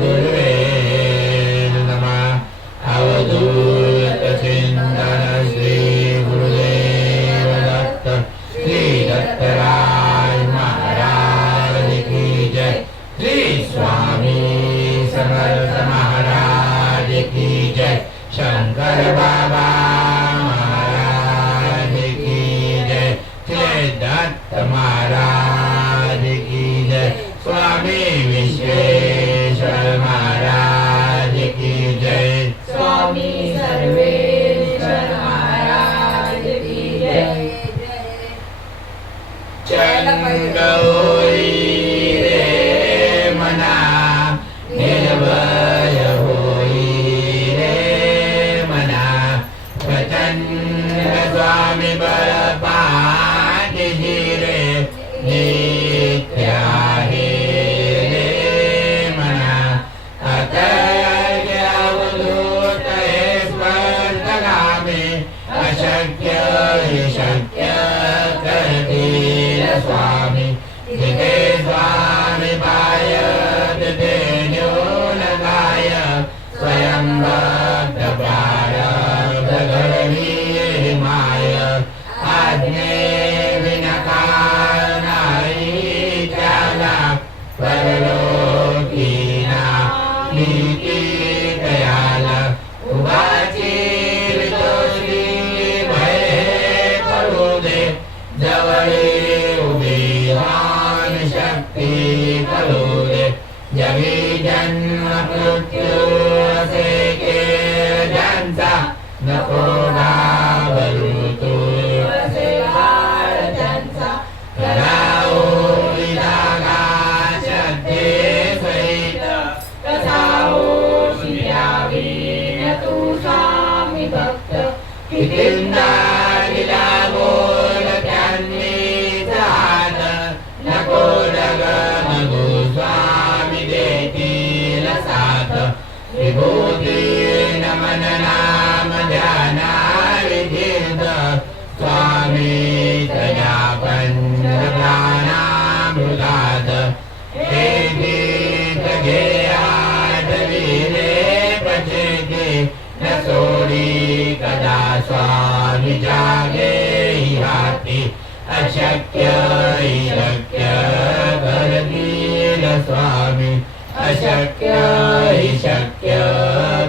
गुरुवे नमः। अवधूत चिंतन श्री गुरुदेव दत्त श्री दत्तराय महाराज की जय। श्री स्वामी समर्थ महाराज की जय। शंकर बाबा महाराज की जय। जय दत्त महाराज की जय। स्वामी विश्वेश्वर महाराज की जय। स्वामी सर्वेश्वर महाराज की जय। चंग होई रे मना निर्भय होई रे मना। प्रचंड स्वामी बळ पाठीशी रे नित्य आहे रे मना। अतर्क्य अवधूत हे स्पर्शगामी अशक्य हे शक्य करतील स्वामी। जिथे स्वामी पाय तिथे न्यूनकाय स्वयं भक्त प्रारब्ध घडवी माय। आज्ञे विनकाळ नाही त्याला परलोकी ना नीती दयाला। उभाची विदोषी भय करू दे जवळी उभी मान शक्ती करू दे। जगी जन्म मृत्यू असे खेळ ज्यांचा नको घाबरू तू असे काळ त्यांचा कराओ विधागा श्रद्धे सहित। कसा होशी द्यावी न तू स्वामी भक्त। कितींदा दिला बोल त्यांनी जात नको जग मगू स्वामी देतील साथ। विभूती नमन नाम ध्याना विधीत स्वामी तया पंच प्राणामृतात्। हे गीत घे आठवी रे पचेते न सोडी कदा स्वामी जागे हि हाती। अशक्य हि शक्य करतील स्वामी। अशक्य हि शक्य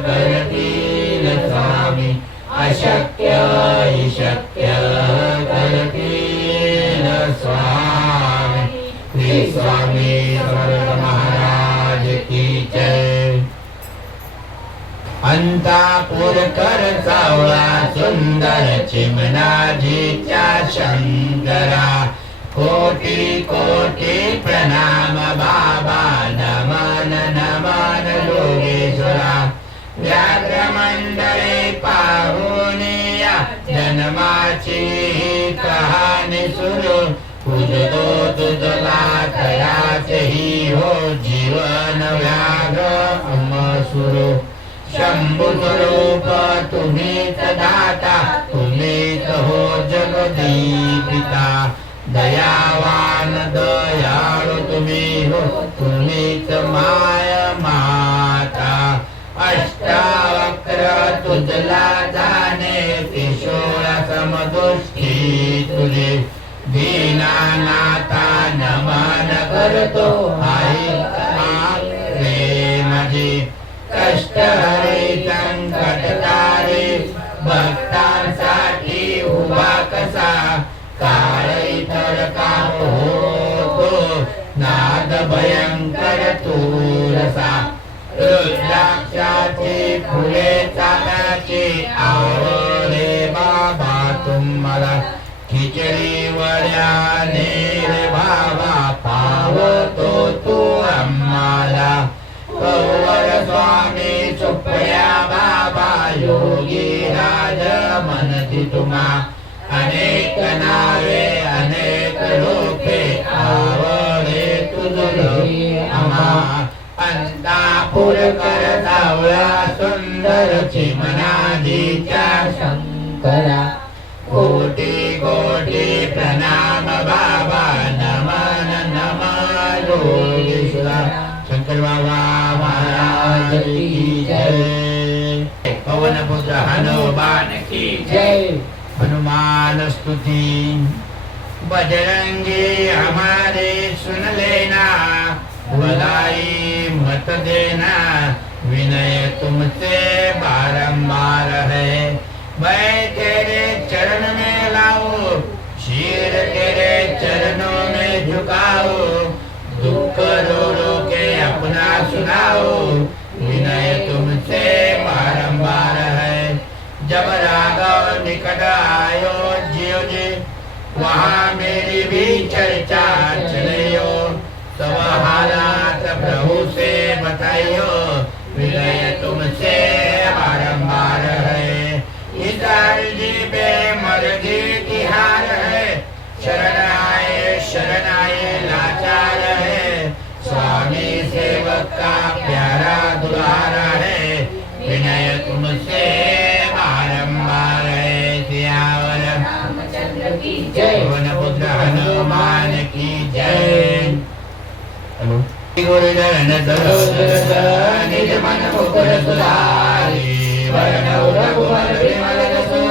करतील स्वामी। अशक्य हि शक्य करतील स्वामी। श्री स्वामी समर्थ महाराज की जय। अंतापूर कर सावळा सुंदर चिमणाजीच्या शंकरा। कोटी कोटी प्रणाम बाबा नमन नमन योगेश्वरा। व्याघ्रमंडळे पाहून या जन्माची कहाणी सुरू। पूजतो तुझला तयाचे ही हो जीवन व्याघ्र अमसुरू। शंभु स्वरूप तुम्हीच दाता तुम्हीच हो जगदीपिता। दयावान दयाळु तुम्ही हो तुम्हीच माय माता। अष्टावक्र तुझला जाणे किशोर समदुष्टी तुझे। दीनानाथा नमन करतो आई रे माझी। कष्ट हरे संकट तारे भक्तांसाठी उभा कसा। काळ इतर काम होतो नाद भयंकर तूरसा। रुद्राक्षाची फुले चालाची आवडे बाबा तुम्हाला। खिचडी वड्याने रे बाबा पावतो तू आम्हाला। कौवर स्वामी सुप्रिया बाबा योगी राज म्हणती तुम्हा। अनेक नावे अनेक रूपे आवडे तुझे आम्हा। अंतापूर कर सावळा सुंदर चिमणाजीच्या शंकरा। कोटी कोटी प्रणाम बाबा नमन नमः योगेश्वरा। शंकर बाबा महाराज की जय। पवन पुत्र हनुमान की जय। हनुमान स्तुति। बजरंगी हमारे सुन लेना, बलाई मत देना, विनय तुमसे बारंबार है। मैं तेरे चरण में लाऊं, शीर तेरे चरणों में झुकाओ, दुख रो रो के अपना सुनाओ, विनय तुमसे बारंबार है। जब राघव निकट आयो जियो जी, वहाँ मेरी भी चर्चा चलियो, सब हालात प्रभु से बताइयो, विनय तुमसे बारंबार है। इस अर्जी पे मर्जी तिहार है, शरण आए लाचार है, स्वामी सेवक का प्यारा दुलारा है, विनय तुमसे बारंबार है। सियावर रामचंद्र की जय। पवन पुत्र हनुमान की जय। हेलो। गुरुचरण सरोज निज मन मुकुर सुधारी, वरणौ रघुवर विमल जसु,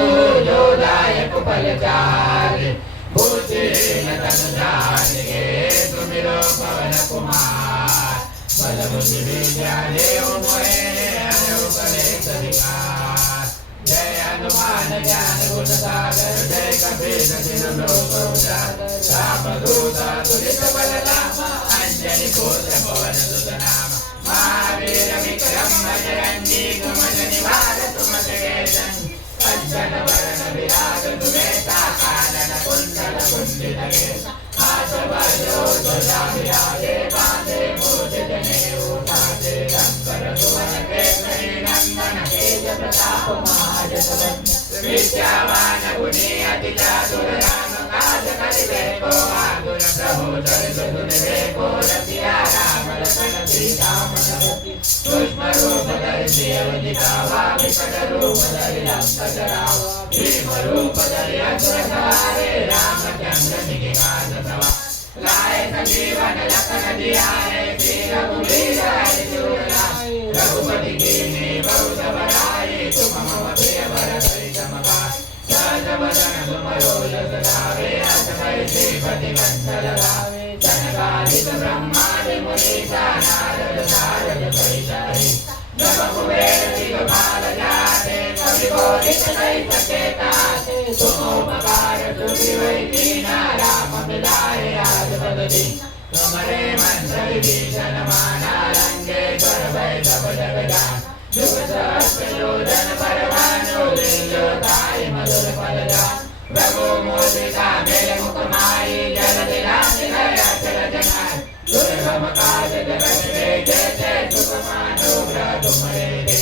जो दायक फल चारि। भूषण तन जानिके सुमिरो पवन कुमार, बल बुद्धि विद्या देव मोहे, हरहु कलेश विकार। जय हनुमान ज्ञान गुण सागर, जय कपीस तिहु लोक उजागर। रामदूत तुलित बलधाम, अंजनी पुत्र पवन सुत नाम। महावीर विक्रम बजरंगी, कुमति निवार सुमति गेसन। कंचन वरण विराज सुवेशा, कानन कुंडल कुंडित केसा। हाथ वज्रो ध्वजा विराजे, कांधे मूष जनेऊ साजे। शंकर सुवन केसरी नंदन, तेज प्रताप महाजगवंदन। विद्यावान गुणी अति चातुर, राम काज करिबे को आतुर। प्रभु चरित सुनिबे को रसिया, राम लखन सीता मन बसिया। सूक्ष्म रूप धरि सियहि दिखावा, विकट रूप धरि लंक जरावा। भीम रूप धरि असुर सवारे, रामचंद्र जी काज सवारे। लाए संजीवन लखन जियाए, श्री रघुवीर हरि सुर लाए। रघुपति कीन्ही बहुत बड़ाई, तुम मम प्रिय भरत समाई। सहज वदन तुम रोजस गावे, अस कहि श्रीपति कंठ लगावे। सनकादिक ब्रह्मादि मुनीसा, नारद सारद सहित। जब कुबेर दिगपाल जाते, कवि कोविद कहि सके काते। तुम उपकार सुग्रीव कीन्हा, राम मिलाए राजपद दीन्हा। तुम्हारे मंत्र विभीषण माना, लंकेश्वर भय सब जग जाना। जुग सहस्र योजन पर भानु, लील्यो ताहि मधुर फल जानु। प्रभु मुद्रिका मेल मुख माहि, जल दिलासि है अचर जनाहि। दुर्गम काज जगत के जेते, सुख मानुग्रह तुमरे दे।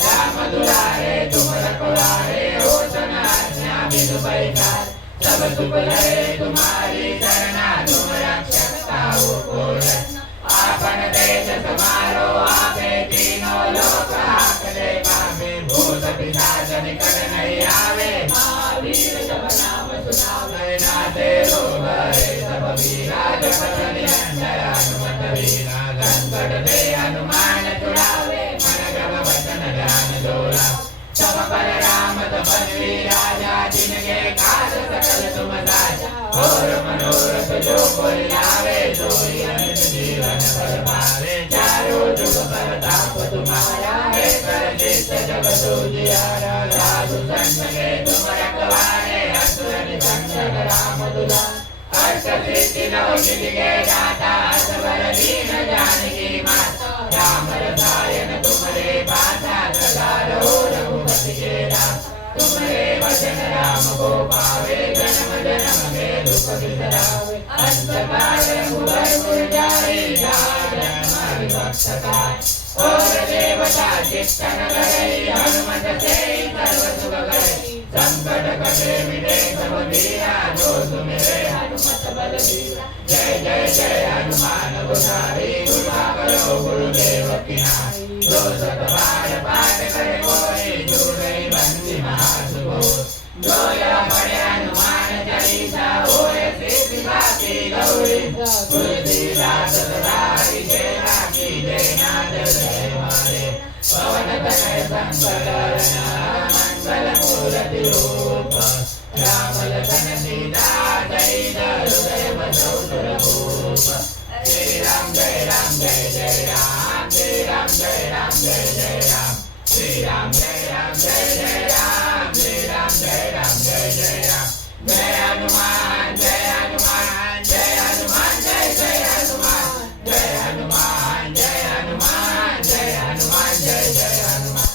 राम दुलारे तुम रखवारे, होसन आज्ञा बिनु पैसारे। सब सुख लहे तुम्हारी शरणा, तुम रक्षक काहू को डरना। आपन देश समारो आपे, तीनों लोक हाकले पावे। भूत पिशाच निकट नहीं आवे, महावीर जब नाम सुनावे। नाथे रोग हरे सब वीरा, जपत निरंतर हनुमत वीरा। संकट ते हनुमान छुड़ावे, मन क्रम वचन ध्यान जोड़ा। सब पर राम तपस्वी राजा, जिनके काज सकल तुम साजा। और मनोरथ जो कोई लावे, सोई अमित जीवन फल पावे। चारों जुग परताप तुम्हारा, है कर चित्त जगत उजियारा। साधु संत के तुम रखवारे, असुर निकंदन राम दुलारे। अष्ट सिद्धि नव निधि के दाता, असवर दीन जानकी माता। राम रसायन तुम्हारे पासा, सदा रहो रघुपति के दासा। तुम्हारे वचन राम को पावे, जन्म जन्म के दुख बिसरावे। अंत काल रघुबर पुर जाए, जहाँ जन्म हरि भक्त खाए। और देवता चित्तन करे, हनुमत से सर्व सुख करे। संकट कटे मिटे सब पीरा, जो सुमिरे हनुमत बलबीरा। जय जय जय हनुमान गोसाई, कृपा करो गुरुदेव की नाई। जो सत बार पाठ करे कोई, जो नहीं बंदी महासुख। जो यह पढ़े हनुमान चालीसा, होए सिद्धि बाकी गौरी। तुलसीदास सदा हरि सेवा की जय। मंगल मूर्ति रूप राम लखन सीता सहित हृदय बसौ सुरभूप श्री राम जय राम जय जय राम श्री राम जय राम जय जय राम श्री राम जय राम जय जय राम श्री राम जय राम जय जय राम जय हनुमान जय हनुमान जय हनुमान जय जय हनुमान जय हनुमान जय हनुमान जय हनुमान जय जय हनुमान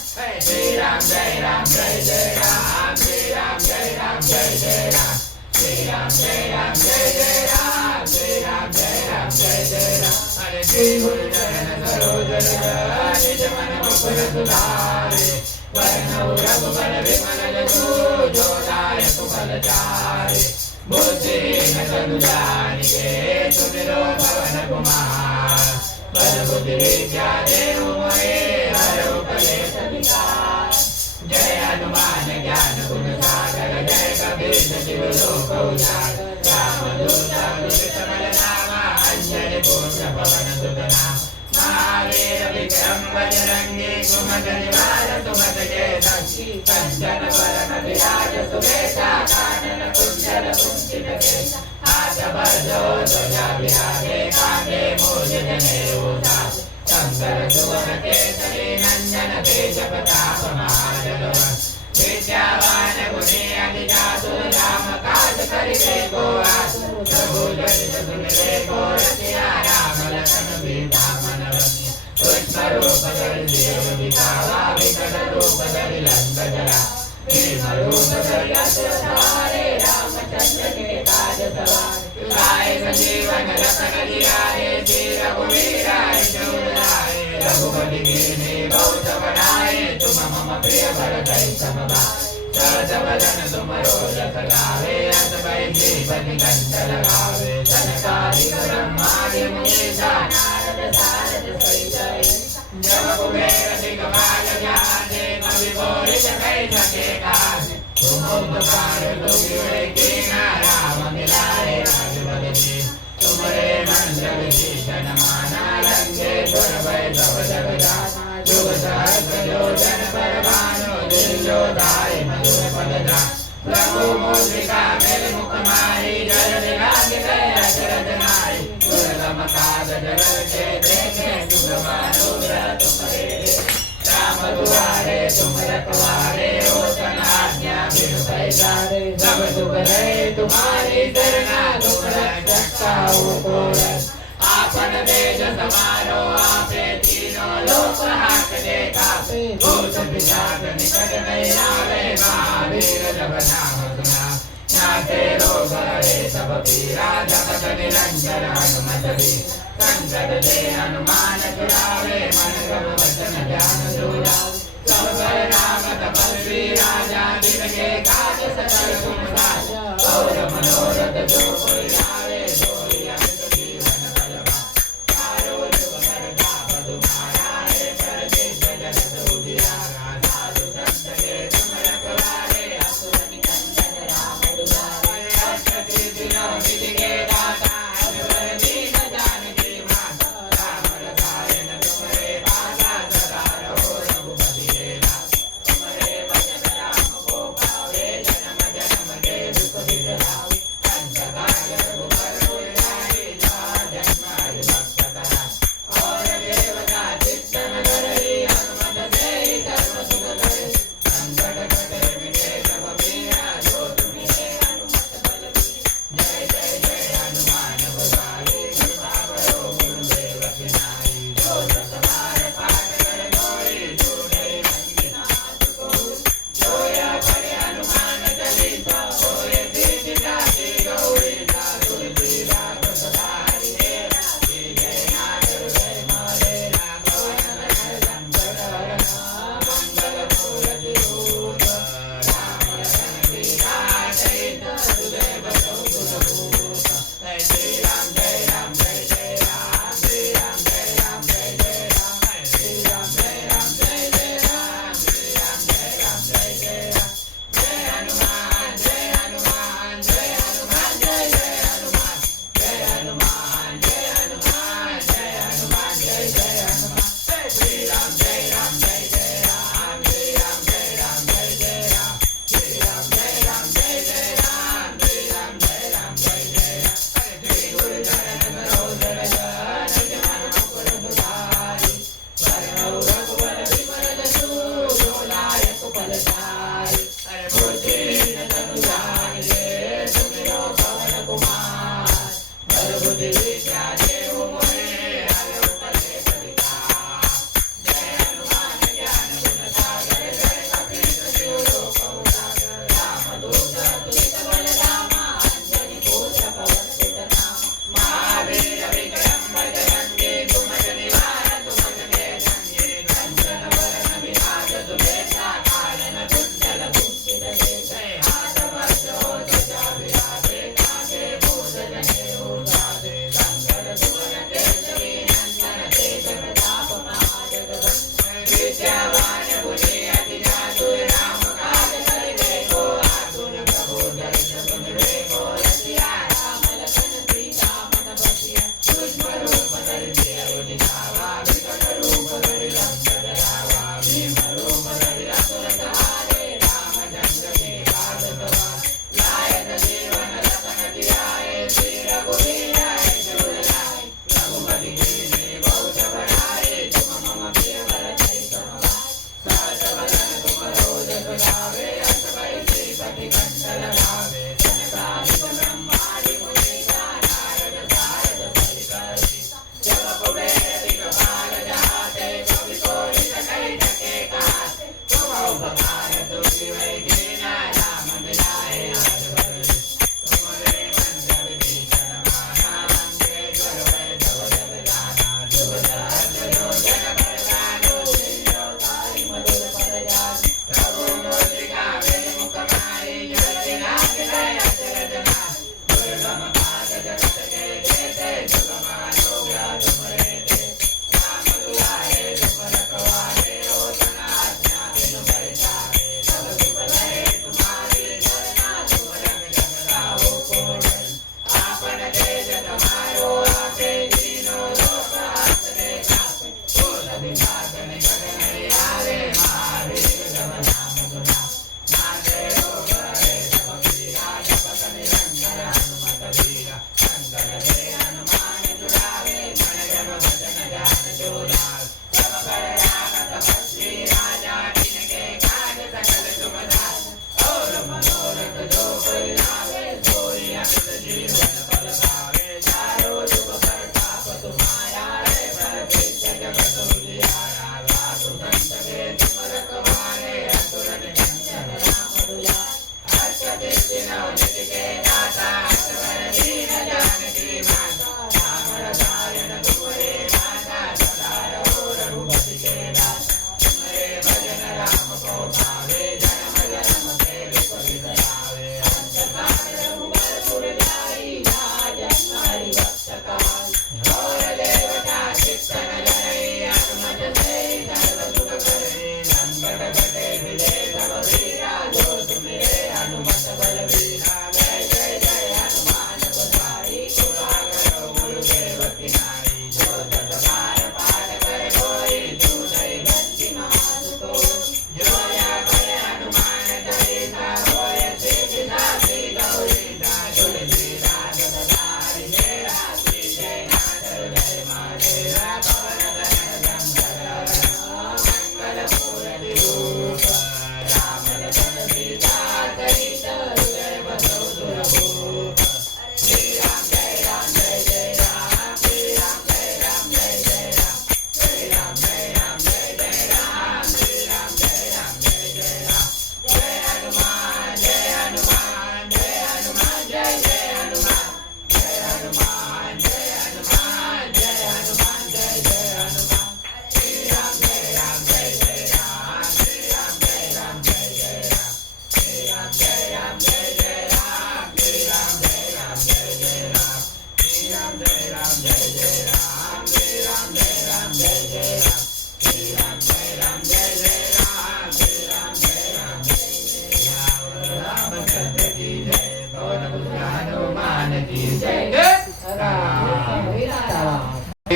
श्री राम जय राम जय जय राम श्री राम जय राम जय जय राम श्री राम जय राम जय जय राम श्री राम जय राम जय जय राम हरे श्री गुरु चरण सरोज रज निज मन मुकुर सुधारे वरनौ रघुबर विमल जसु जो दायक फलचारि बुद्धिहीन तनु जानिके सुमिरो पवन कुमार बल बुद्धि विद्या देहु मोहि हरहु कलेश विकार जय हनुमान ज्ञान गुण सागर जय कबीर शिव लोक उजागर रामदूत अतुलित बल धामा अंजनी पुत्र पवन सुत नाम महावीर विक्रम बजरंगी सुमति निवार सुमत के संगी कंचन वरण विराज सुबेसा कानन कुंडल कुंचित केसा हाथ बरदो ध्वजा विराजे कांधे मूज जनेऊ साज शंकर सुवन केसरी नंदन तेज प्रताप महाजगवंश विद्यावान गुणी अति चातुर राम काज करिबे को आतुर प्रभु जनित सुमिरे को रसिया राम लखन सीता मन रसिया पुष्प रूप धरि देव दिखावा विकट रूप धरि लंक जरा भीम रूप धरि असुर सवारे रामचंद्र के काज सवारे लाए संजीवन लखन जियारे श्री रघुवीर हरिचंद्र लाए रघुपति कीन्ही बहुत बड़ाई तुम मम प्रिय भरतहि समभाई सहज वदन तुमरो जस गावे अस भय जीवति कंठ लगावे सनकादिक ब्रह्मादि मुनीसा नारद सारद सहित जब कुबेर दिगपाल जाते कवि बोल सकै सके काज तुम उपकार तुमरे कीना राम मिलाए राजपद जी तुमरे मंत्र विभीषण माना लंकेश्वर भय तव जगदाना जुग सहस्र योजन पर भानु दिव्यो दाय मधुर पद जा प्रभु मुद्रिका मेरे मुख माही जय विराज गए अचरज नाई दुर्गम काज जगत के देखे सुगम अनुग्रह तुमरे राम दुआरे तुम रखवारे हो सनाज्ञा बिन पैसारे सब सुख है तुम्हारी शरणा तुम रक्षक हो कोरस आपन तेज समारो आपे तीनों लोक हाकते कापे भूत पिशाच निकट नहीं आवे महावीर जब नाम सुना नाथे रोग हरे सब पीरा जपत निरंतर हनुमत वीर संकट ते हनुमान छुड़ावे मन क्रम वचन ध्यान जुड़ावे सब पर नाम तपस्वी राजा जिनके काज सकल तुम साजा और मनोरथ जो कोई लावे सोई अमित जीवन बलवा चारों जुग करता पदुमारा है पर देश जगत उजियारा साधु संत के तुम रखवारे असुर निकंदन राम दुलारे अष्ट सिद्धि नव निधि के दाता अजबर दीन जानकी माता राम रसायन तुमरे पासा सदा रहो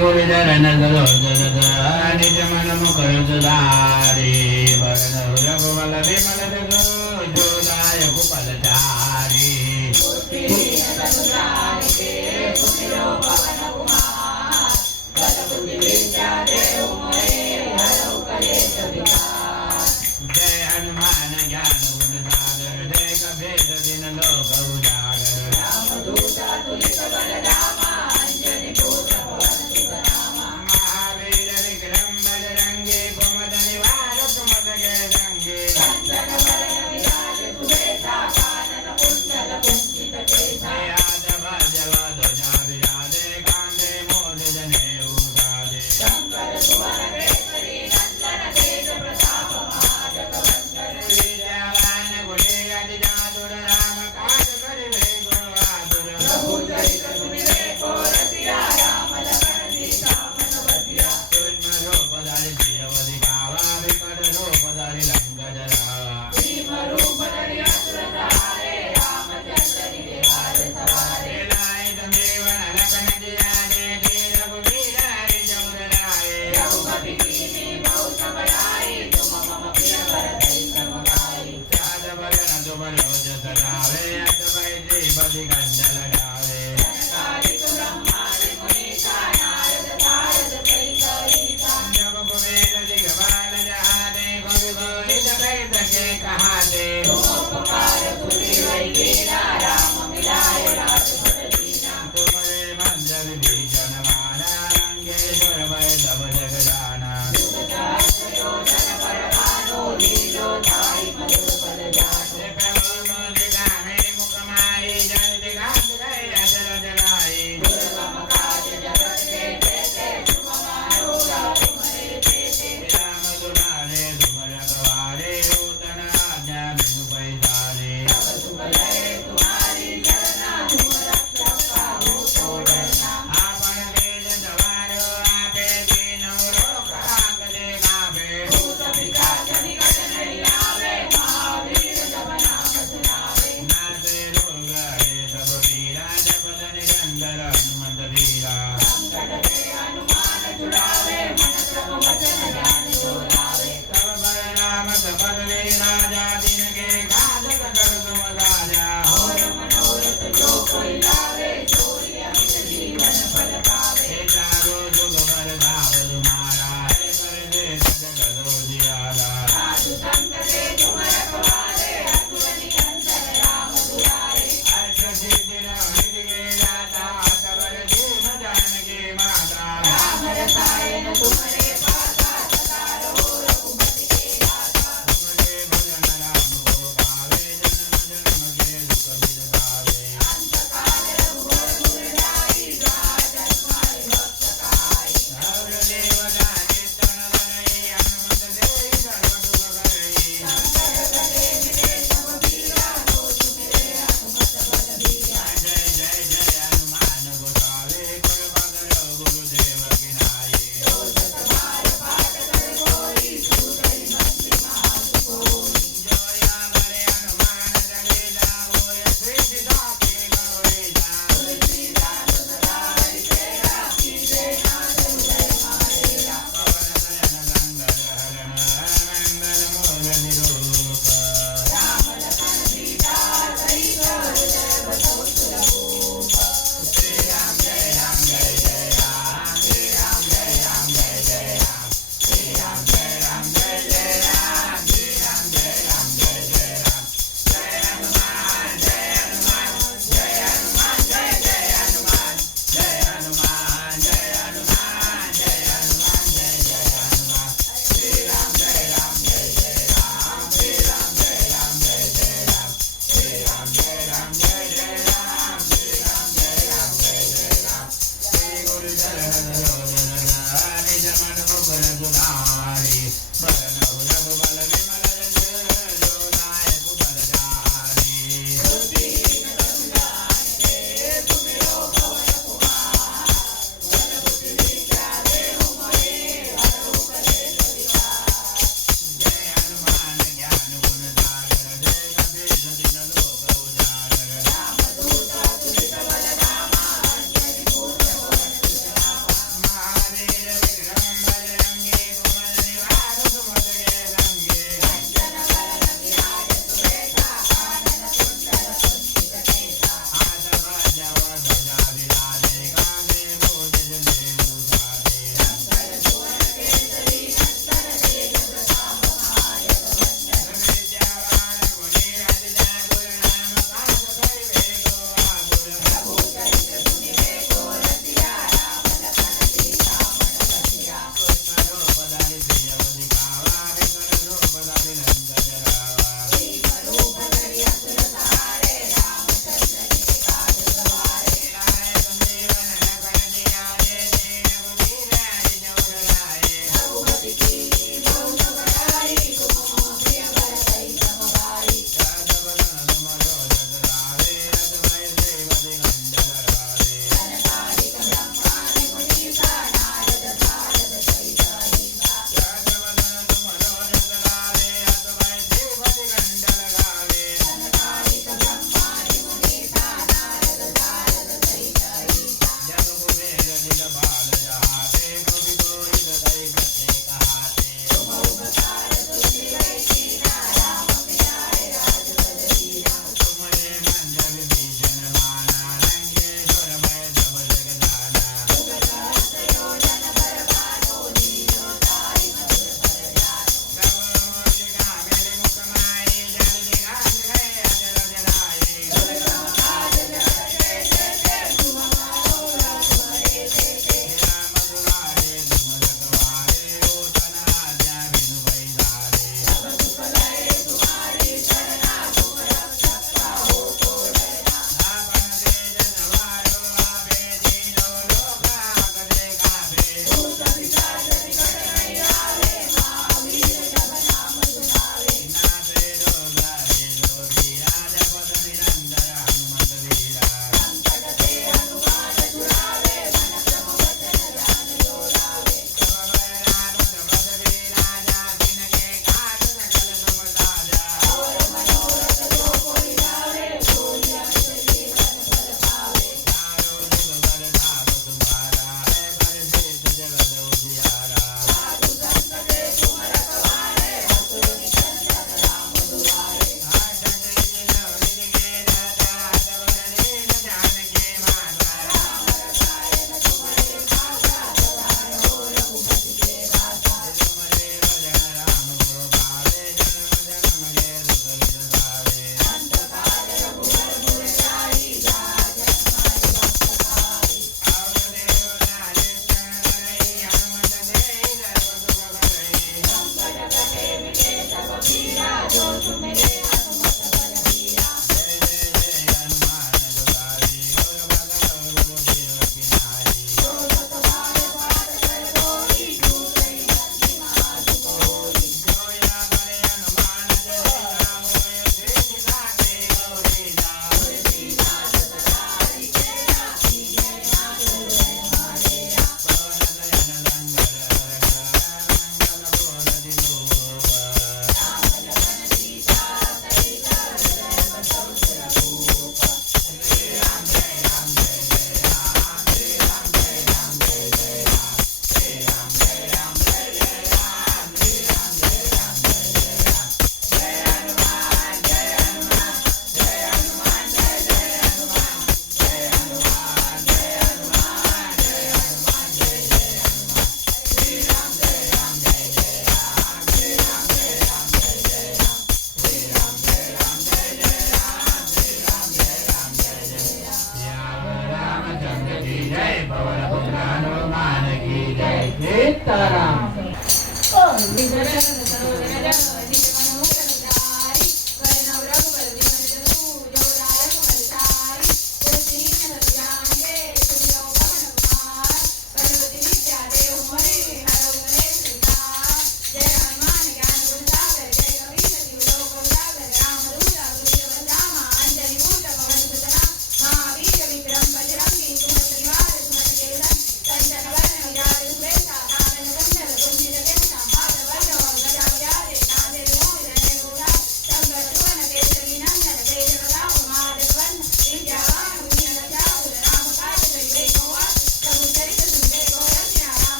गोविंदन गलो जलद निज मन मुकर सुधारी वरण रघुमल विमल जगो जोदाय कुपल चारी जय हनुमान ज्ञान गुण सागर जय कबीर दिन लोक उजागर महावीर विक्रम बजरंगी कुमद निवार कुमद के रंगे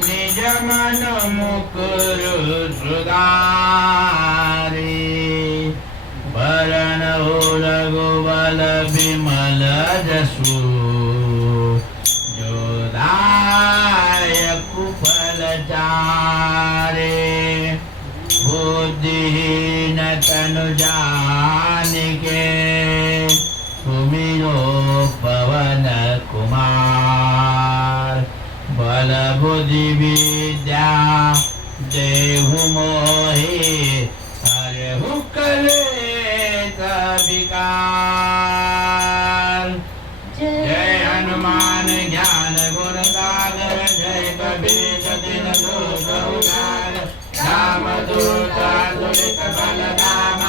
निज मन मुकुर सुधारी भरण रघुबल विमल जसु जोदायक फल चारे बुद्धिहीन तनु जानिके सुमिरो पवन कुमार बल बुद्धि विद्या देहु मोहि हरहु कलेश विकार। जय हनुमान ज्ञान गुण सागर जय कबीर दिन दोषार राम दूत तुलित बलधाम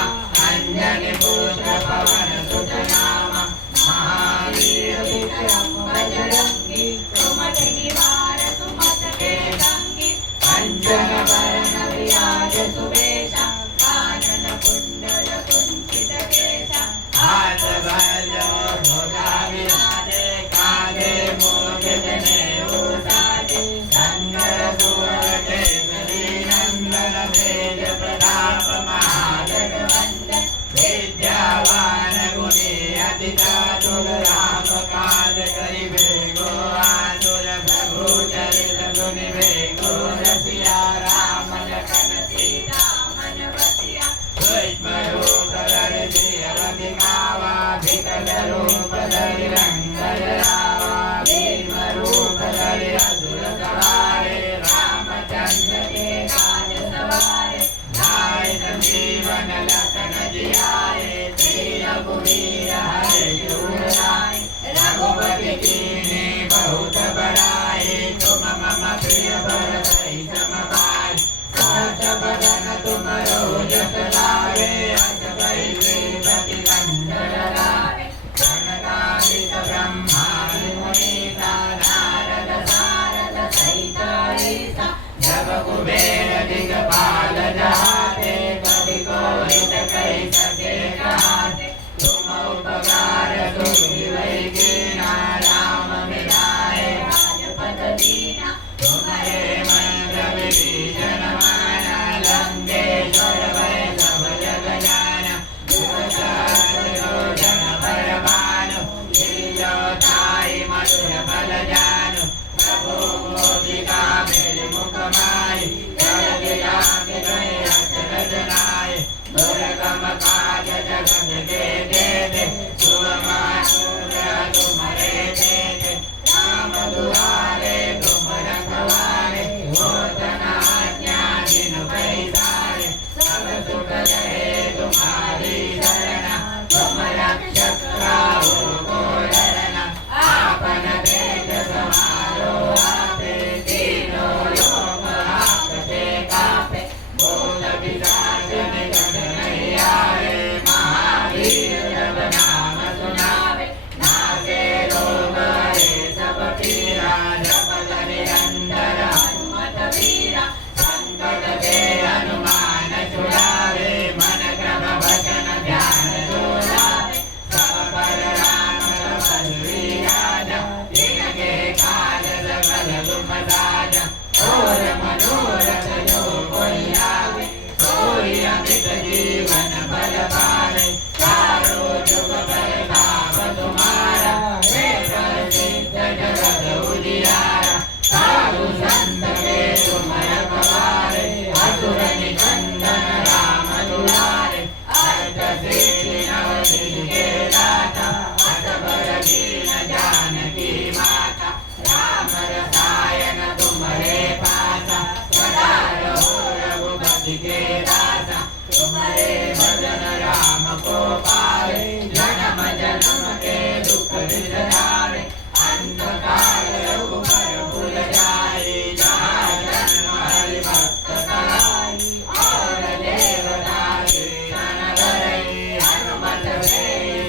अंजनी पुत्र पवन सुत नाम महावीर विक्रम बजरंगी सुमति निवार सुमत के संगी कंचन वरण विराज सुवेशा कानन कुंडल कुंचित केशा हाथ भैरव ध्वजा विराजे कांधे मूज जनेऊ साजे शंकर सुर केसरी नंदन तेज प्रताप महाजगवंदन विद्यावान गुणी अति चातुर राम काज करिबे गो आतुर प्रभु चरित सुनिबे गो रसिया राम लखन सीता मन बसिया भीष्म रूप धरि सियहि दिखावा विकट रूप धरि रंग जरावा भीम रूप धरि असुर सवारे रामचंद्र के काज सवारे लाए संजीवन लखन जियाए श्री रघु रघुवीर हर्ष उर लाए, रघुपति कीन्हे बहुत बड़ाई, तुम मम प्रिय भरतहि सम भाई, सहस बदन तुम रोजस लावे, अस कहि श्रीपति कंठ लगावे, सनकादिक ब्रह्मादि मुनीसा, नारद सारद सहित ईसा, जब कुबेर दिगपाल जहाते, कवि कोविद कहि सके कहाते, तुम उपकार सुग्रीवै कीना, राम मिलाए राजपद दीना, तुम्हारे मंत्र विभीषण माना, लंकेश्वर भय सब जग जाना, जुग सहस्र योजन पर भानु, लील्योताहि मधुर फल जानु, प्रभु मोदिका मेरि मुख माहि, जल दिलांग गए अचरज नाहि, दुर्गम काज जगत के जेते, सुगमानुग्रह तुम्हारे तेते, राम दुआरे तुम रखवारे, होत न आज्ञा बिनु पैसारे, सब सुख रहे तुम्हारी शरण, तुम रक्षक राहुल को डरना, आपन तेज समारो आपे, तीनों लोक आपते कापे, भूत पिशाच निकट नहीं आवे, महावीर जब नाम सुनावे, नासे रोग हरे सब पीरा, जपत निरंतर हनुमत वीरा, संकट ते हनुमान छुड़ावे, मन क्रम वचन ध्यान जो लावे, सब पर राम तपस्वी राजा, तिनके काज सकल तुम साजा, और मनोरथ जो कोई लावे, सोई अमित जीवन फल पावे, चारों जुग प्रताप तुम्हारा, हे प्रसिद्ध जगत उजियारा, साधु संत के तुम रखवारे, असुर निकंदन राम दुलारे, अष्ट सिद्धि नव निधि के दाता, असबर दीन जानकी माता, राम रसायन तुम्हारे पासा, सदा रहो रघुपति के दासा, तुम्हारे भजन राम को पावे, जन्म जन्म के दुख बिसरावे, अंत काल रघुबर भूल जाए, जहाँ जन्म हरि भक्त कहाई, और देवता कीर्तन करई, हनुमत से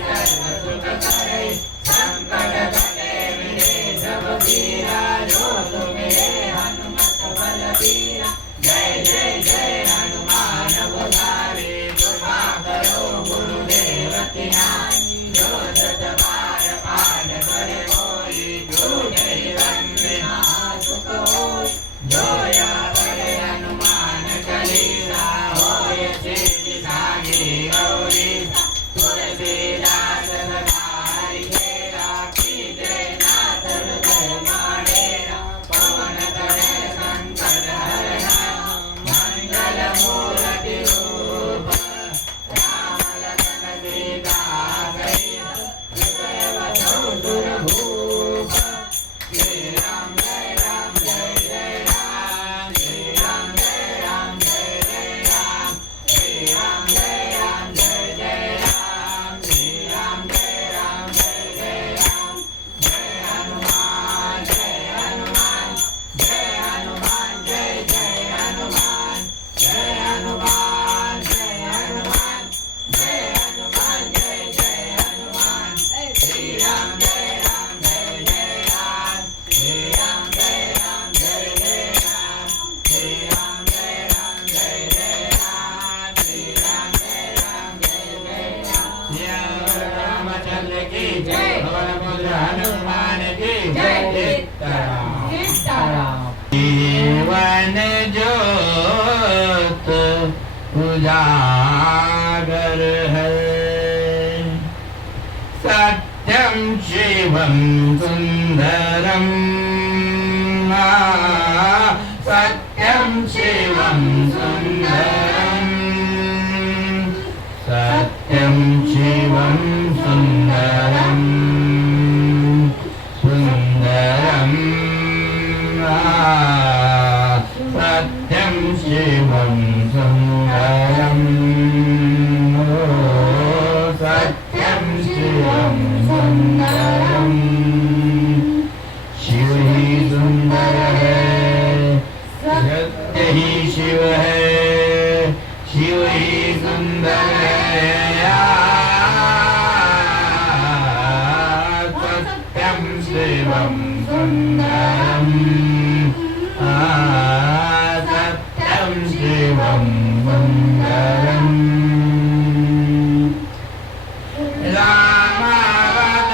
सर्व सुख करई, संकट कटे मिटे सब पीरा, जो तुम्हें हनुमत बलबीरा, जय जय जय हनुमान गोसावी, कृपा करो गुरुदेव की नाई, जो सत बार पाठ करे कोई, छूटे बंदे महासुख होय, जो या करे हनुमान चालीसा, होय सिद्धि सागी गौरीसा, तुलसीदास सदा हरिखेरा, कीजे नाथ हृदय माडेरा, पवन तनय संकट हरना, मंगल मूर्ति रूप, राम लखन सीता सहित, हृदय बसहु सुरभूप, श्री राम जय राम जय जय राम, श्री राम जय राम जय जय राम, श्री राम जय राम जय जय राम, श्री राम जय राम जय जय राम, जय हनुमान जय हनुमान, जय हनुमान जय जय हनुमान, जय हनुमान जय हनुमान, जय हनुमान जय जय हनुमान, श्री राम जय राम जय जय राम, श्री राम जय राम जय जय राम, श्री राम जय राम जय जय राम, श्री राम जय राम जय जय राम, जय रामचंद्र की जय, पवन पुत्र हनुमान की जय, सीताराम जीवन ज्योत उजागर है, सत्यम शिवम सुंदरम, सत्यम शिवम सुंदरम, सत्यम शिवम सुंदरम, सुंदरम सत्यम शिवम सुंदरम, सत्यम शिवं सुंदरम। शिव ही सुंदर है, सत्य ही शिव है, शिव ही सुंदर है। सत्यं शिवं सुंदरम, सत्यं शिवं सुंदरम। रामावत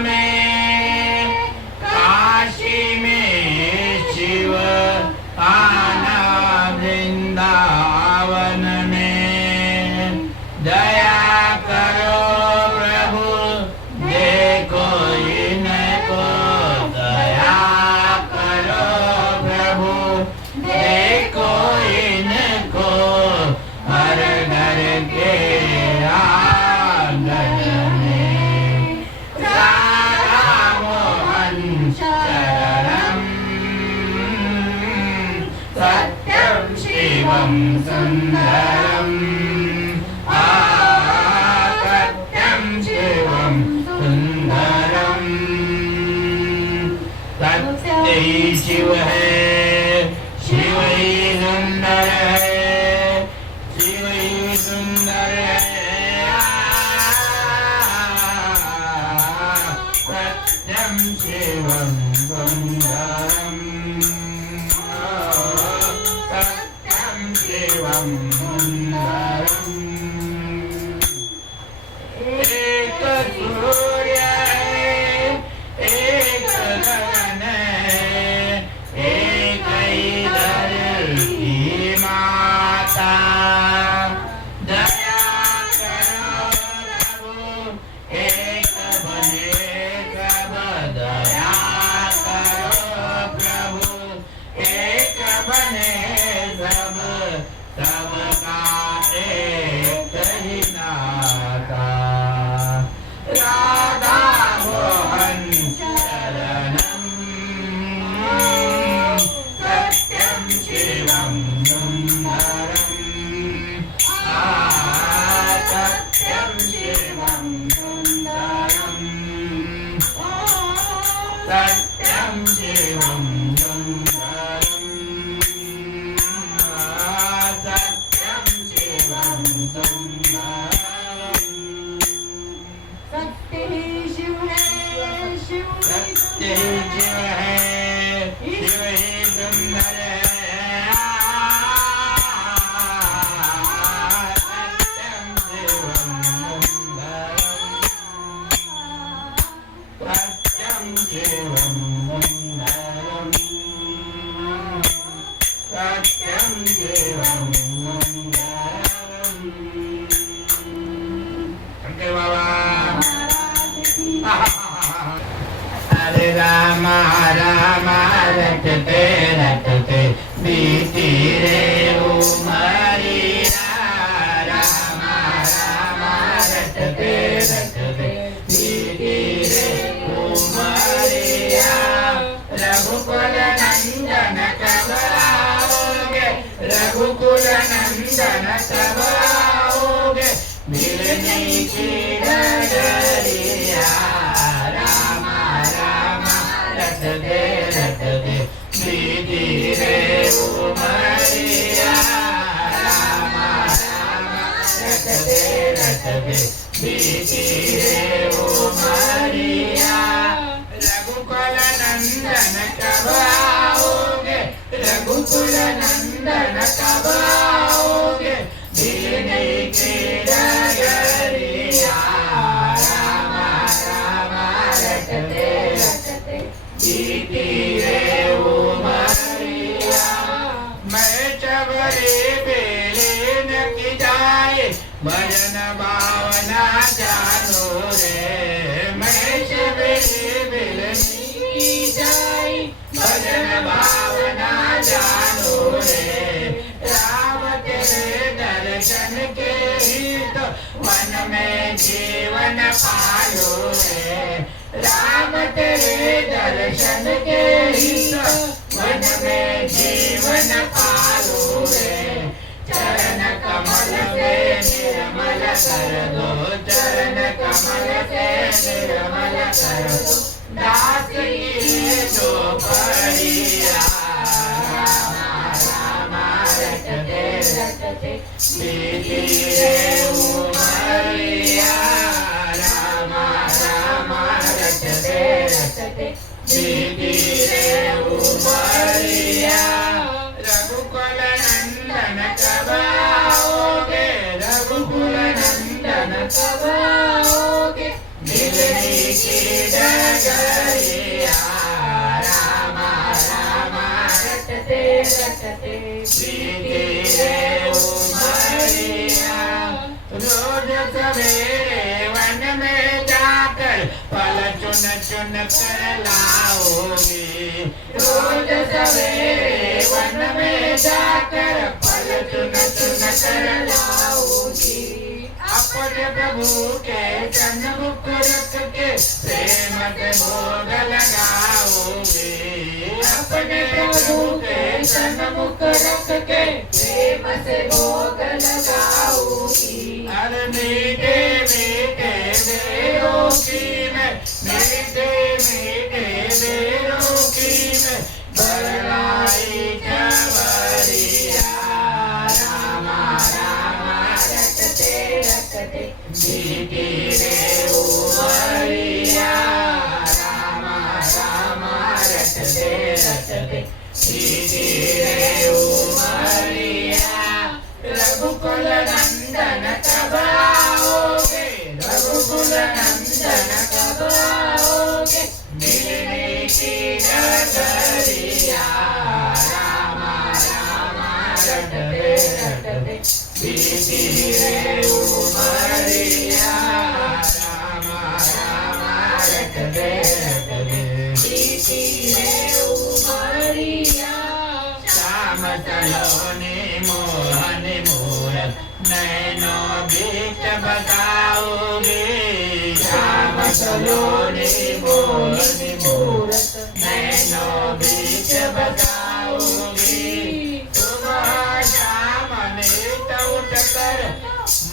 में काशी में शिव आना, वृंदावन में दया करो प्रभु, देखो इनको दया करो प्रभु, देखो इनको हर घर के आंगन में। राधा मोहन शरणम, सत्यं शिवं सुंदरम, सत्यं शिवं सुंदरम। सत्य ही शिव है, शिव ही सुंदर है, शिव ही सुंदर है। सत्यं शिवं सुंदरम, सत्यं शिवं सुंदरम। एक सूर्य है, एक गगन है, एक ही धरती माता। दया करो प्रभु, एक बने सब, दया करो प्रभु, एक बने सब, सबका एक ही नाता। राधा मोहन शरणम, सत्यं शिवं सुंदरम, सत्यं शिवं सुंदरम, सत्यं शिवं सुंदरम, सत्यं शिवं सुंदरम। सत्य ही शिव है, शिव ही सत्य ही शिव है, शिव ही सुंदर है। सत्यं शिवं सुंदरम, सत्यं शिवं सुंदरम, सत्यं शिवं सुंदरम। शंकर बाबा हरे राम राम रटते रटते बीती रे उमरिया, राम राम रटते रटते बीती रे उमरिया। रघुकुल नंदन कब आओगे, रघुकुल नंदन कब आओगे, मिलने की डगरिया। राम राम रटते रटते बीती रे उमरिया, राम राम रटते रटते बीती रे उमरिया। रघुकुल नंदन कब आओगे, रघुकुल नंदन कब आओगे, मिलने की डगरिया। राम राम रटते रटते बीती रे उमरिया। मैं चबरे बेले न की जाए, भजन भावना जानो रे। मैं चबरे बेले की जाए, भजन भावना जानो रे। राम तेरे दर्शन के ही तो मन में जीवन पालो रे। राम तेरे दर्शन के ही तो मन में जीवन पालो रे। चरण कमल से निर्मल कर दो, चरण कमल से निर्मल कर दो, दास की जो पड़िया। राम राम रटते रटते बीती रे उमरिया। राम राम रटते रटते बीती रे उमरिया। रघुकुल नंदन कब आओगे, रघुकुल नंदन कब आओगे, मिलने की डगरिया। राम राम रटते रटते बीती रे उमरिया। रोज सवेरे वन में जाकर फल चुन चुन कर लाओगे। रोज सवेरे वन में जाकर फल चुन चुन कर लाओगी। अपने प्रभु के सन्मुख रख के प्रेम से भोग लगाओगे। अपने प्रभु के सन्मुख रख के प्रेम से भोग लगाओगी। अरे मीठे मीठे बेरों की मैं, मीठे मीठे बेरों की मैं बरलाई चवरिया। राम राम रटते रटते बीती रे उमरिया। राम राम रटते रटते बीती रे उमरिया। रघुकुल नंदन कब आओगे, रघुकुल नंदन कब आओगे, मिलने की डगरिया। राम राम रटते रटते बीती रे उमरिया। राम राम रटते रटते बीती रे उमरिया। श्याम सलोनी मोहन मूरत नैनो बीच बताओगे। श्याम सलोनी मोहन मूरत नैनो बीच बताओगे। सुबह शाम नित उठ कर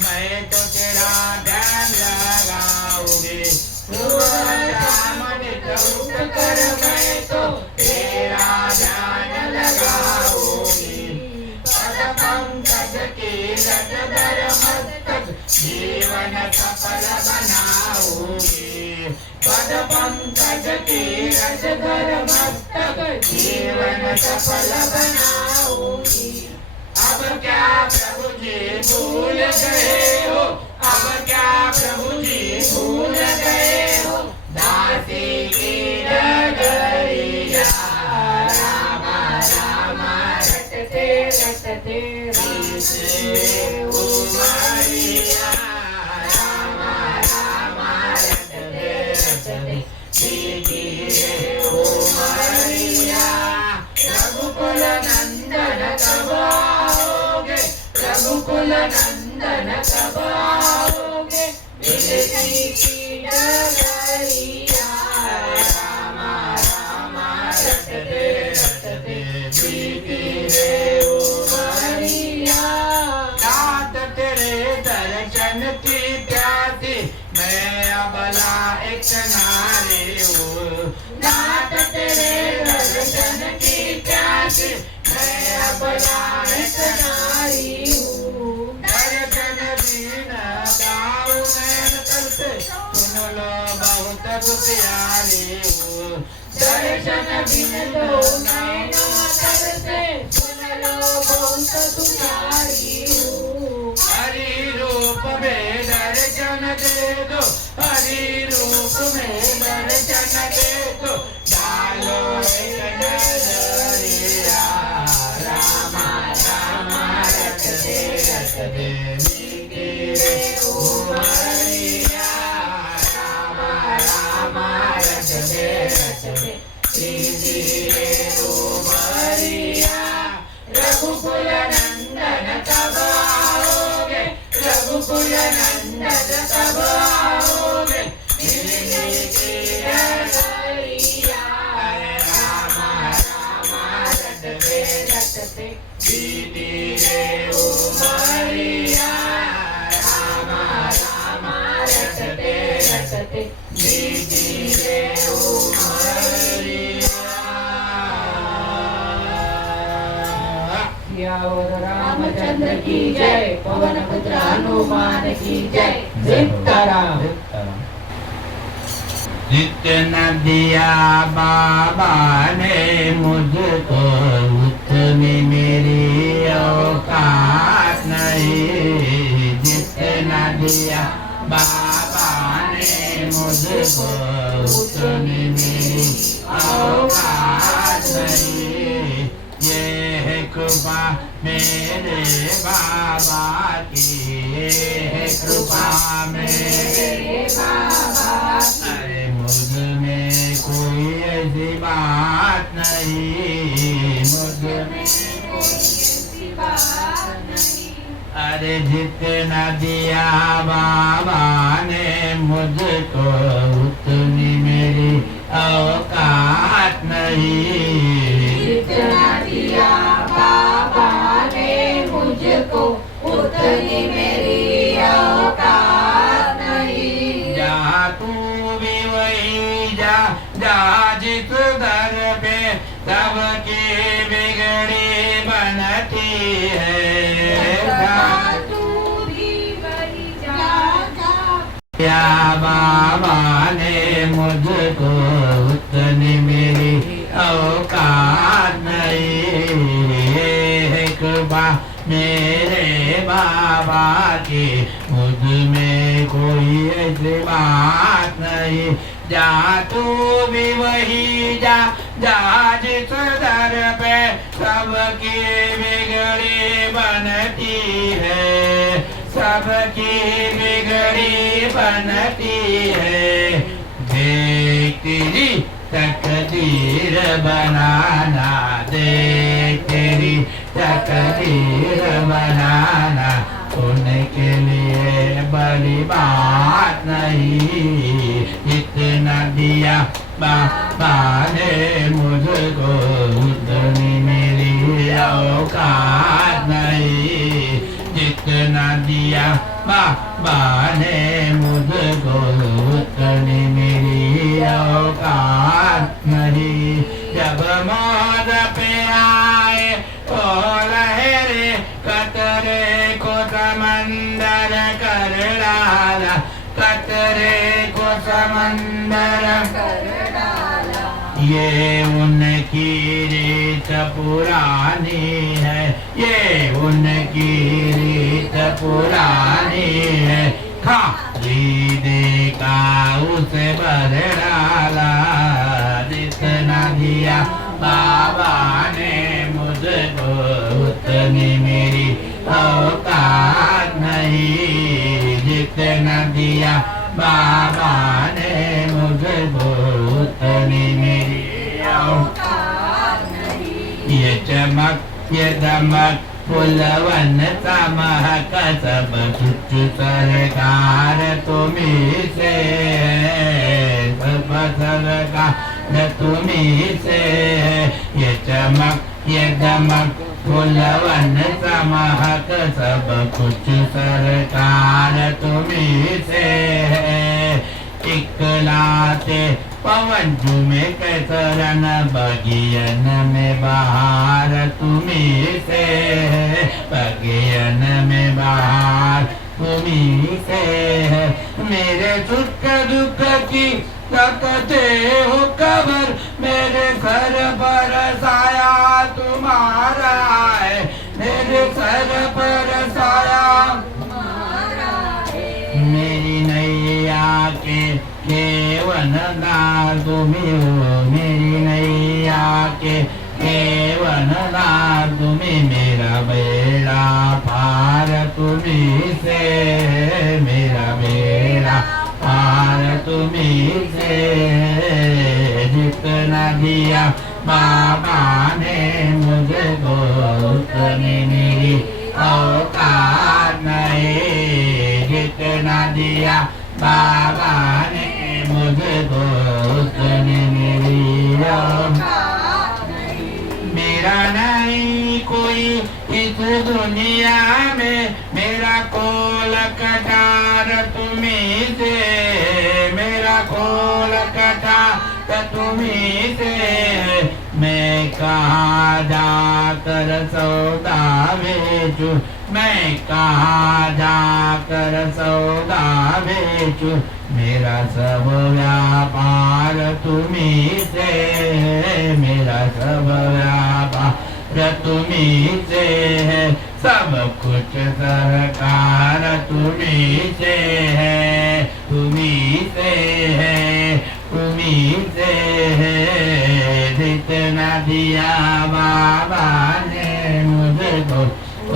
मैं तो तेरा ध्यान लगाऊंगी। सुबह शाम नित उठ कर मैं तो तेरा ध्यान लगाऊंगी। पद पंकज की रजधर मस्तक जीवन सफल बनाऊंगी। पद पंकज की रजधर मस्तक जीवन सफल बनाऊंगी। अब क्या प्रभु जी भूल गए हो, अब क्या प्रभु जी भूल गए हो, दासी की डगरिया। राम राम रटते रटते बीते उमरिया। राम राम रटते रटते बीती रे उमरिया। रघुकुल नंदन कब आओगे, रघुकुल नंदन कब आओगे, मिलने की डगरिया। राम राम रटते रटते बीती रे उमरिया। नाथ तेरे दर्शन की प्यासी मैं अबला एक नारी हूँ। नाथ तेरे दर्शन की प्यासी मैं अबला एक नारी हूँ। दर्शन बिना दाऊ नैन करते सुन लो बहुत प्यारी हूँ। दर्शन बिन दो नैन करते सुन लो बहुत प्यारी हूँ। हरि रूप में दर्शन दे दो, हरि रूप में दर्शन दे दो, डालो एक नजरिया। राम राम रटते रटते बीती रे उमरिया। राम राम रटते रटते बीती रे उमरिया। रघुकुल नंदन कब आओगे, रघुकुल नंदन कब आओगे, मिलने की डगरिया। राम राम रटते रटते बीती रे उमरिया। राम वाटे दीजिए उमरिया। सियावर रामचंद्र की जय, पवन पुत्र हनुमान की जय। सीताराम। जितना दिया बाबा ने मुझको उतनी मेरी औकात नहीं। जितना दिया बाबा ने मुझको उतनी मेरी औकात नहीं। ये है कृपा मेरे बाबा की, ये है कृपा मेरे बाबा की। अरे मुझ में कोई ऐसी बात नहीं, मुझ में कोई ऐसी बात नहीं। अरे जितना दिया बाबा ने मुझको उतनी मेरी औकात नहीं। जितना दिया बाबा ने मुझको उतनी मेरी औकात नहीं। जा तू भी वही जा, जा जिस दर पे सबकी बिगड़ी बनती है। जा तू भी वही जा। या बाबा ने मुझको उतनी मेरी औकात नहीं। ये है कृपा मेरे बाबा की, मुझ में कोई ऐसी बात नहीं। जा तू भी वही जा, जा जिस दर पे सबकी बिगड़ी बनती है, सबकी बिगड़ी बनती है। देख तेरी तकदीर बनाना, देख तेरी तकदीर बनाना, उनके लिए बड़ी बात नहीं। इतना दिया बाबा ने मुझको उतनी मेरी औकात नहीं। जितना दिया बाबा ने मुझको उतनी मेरी औकात नहीं। जब मौत पे आए ओ लहरे कतरे को समंदर कर डाला, कतरे को समंदर कर डाला। ये उनकी रीत पुरानी है, ये उनकी रीत पुरानी है। खरीदे का उसे भर डाला। जितना दिया बाबा ने मुझको उतनी मेरी औकात नहीं। जितना दिया बाबा ने मुझको उतनी मेरी औकात नहीं। ये चमक ये दमक फुलवन महक सब कुछ सरकार तुम्हीं से, सब सरकार तुम्हीं से। ये चमक ये दमक फुलवन महक सब कुछ सरकार तुम्हीं से। इकलाते पवन झूमे कैसरन बगियन में बहार तुम्हीं से, बगियन में बहार तुम्हीं से। मेरे सुख दुख की रखते हो खबर, मेरे सर पर साया तुम्हारा है, मेरे सर पर साया तुम्हारा है। मेरी नैया के केवनदार तुम्हीं हो, मेरी नैया के केवनदार तुम्हीं। मेरा बेड़ा पार तुम्हीं से, मेरा बेड़ा पार तुम्हीं से। जितना दिया बाबा ने मुझको उतनी मेरी औकात नहीं। जितना दिया बाबा ने मुझको उतनी मेरी औकात नहीं। मेरा नहीं कोई इस दुनिया में, मेरा कोल कटार तुम्हीं से, मेरा खोल कथा तो तुम्ही से मैं कहाँ जाकर सौदा बेचूं मैं कहाँ जाकर सौदा बेचूं मेरा सब व्यापार तुम्ही से मेरा सब व्यापार तुम्ही से है सब कुछ सरकार तुम्ही से है तुम्ही से है तुम्ही से है जितना दिया बाबा ने मुझको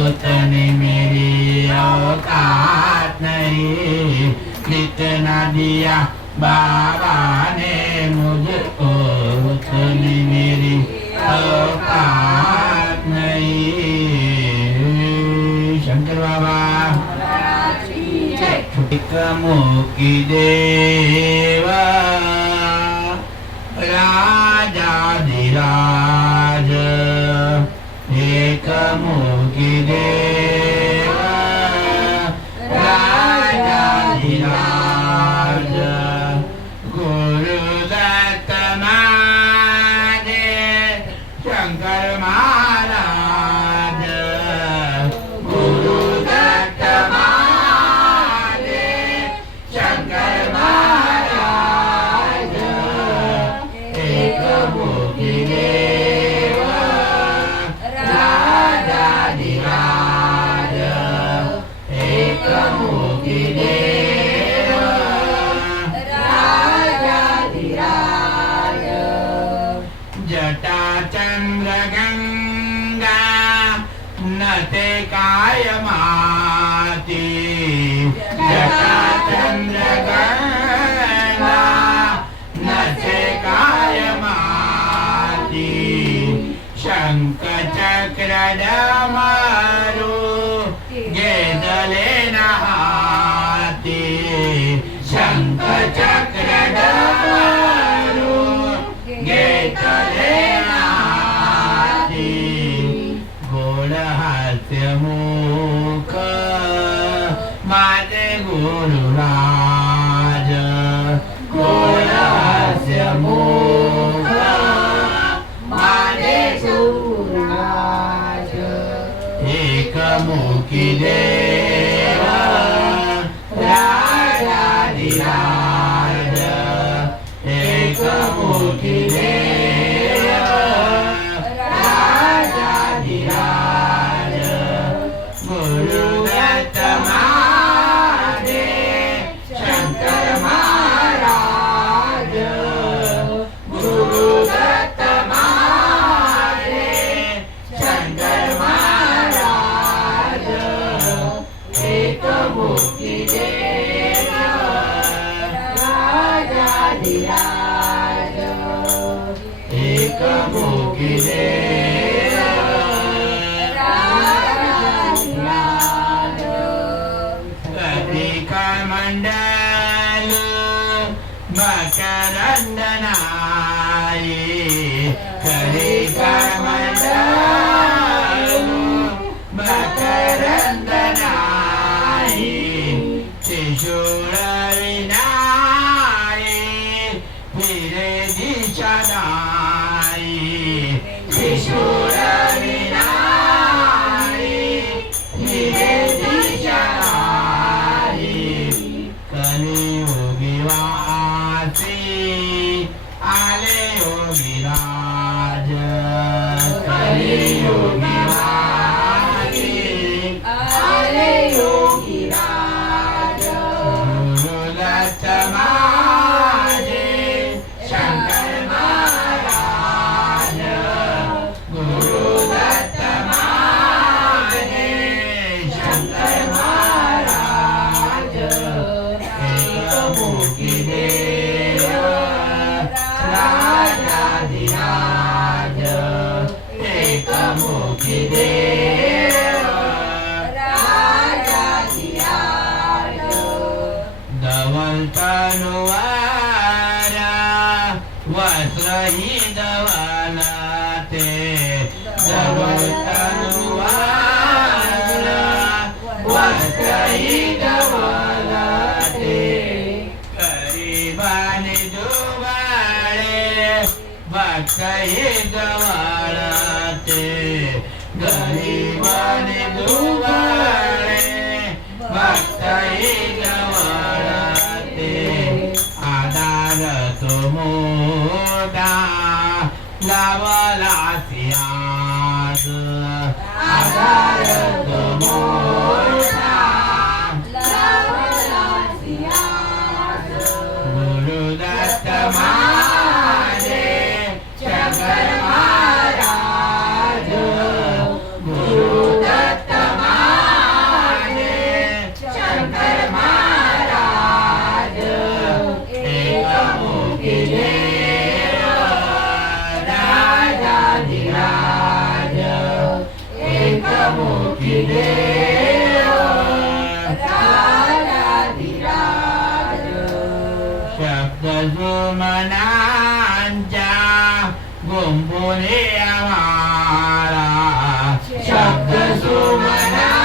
उतनी मेरी औकात नहीं जितना दिया बाबा ने मुझको उतनी मेरी औकात नहीं शंकर बाबा एक मुखी देवा राजाधिराज एक मुखी देवा राजाधिराज गुरुदत्त महाराज शंकर महाराज गुरुदत्त महाराज शंकर महाराज एक मुखी देवा राजाधिराज एक मुखी देवा राजाधिराज जटा चंद्र गंगा नते काय माती जटा चंद्र गंगा नते काय माती शंख चक्र डमरू घेतले हाती शंख चक्र डमरू घेतले हाती गोड हास्य मुख माझे गुरुराज गोड हास्य मुख माझे गुरुराज एक मुखी देवा राजाधिराज एक मुखी देवा राजाधिराज गुरुदत्त महादेव शंकर महाराज गुरुदत्त महादेव शंकर महाराज एक मुखी देवा राजाधिराज एक मुखी देवा राजाधिराज कटिका मंडल मकरंदनाई कटिका मंडल मकरंदनाई त्रिशूळ विनाई फिरे दिशा नाई त्रिशूळ विनाई फिरे दिशा नाई कलियुगी वासी आले योगीराज कलियुगी वासी आले योगीराज गुरुदत्त महादेव शंकर महाराज गुरुदत्त महादेव शंकर महाराज एक मुखी देवा राजाधिराज एक मुखी देवा राजाधिराज धवल तलवारा वस्त्रही धवलाते धवल तलवारा वस्त्रही धवलाते करी गरिबाने दुबाळे भक्तही गवाळते गरिबाने दुबाळे भक्तही गवाळते आधार तो मोठा लावला सियाज आधार तो मोठा लावला सियाज गुरुदत्त माझे शंकर महाराज गुरुदत्त माझे शंकर महाराज एकमुखी देव राजाधिराज एकमुखी देव राजाधिराज शब्द सुमनांच्या गुंपुले आम्हाला शब्द सुमनांच्या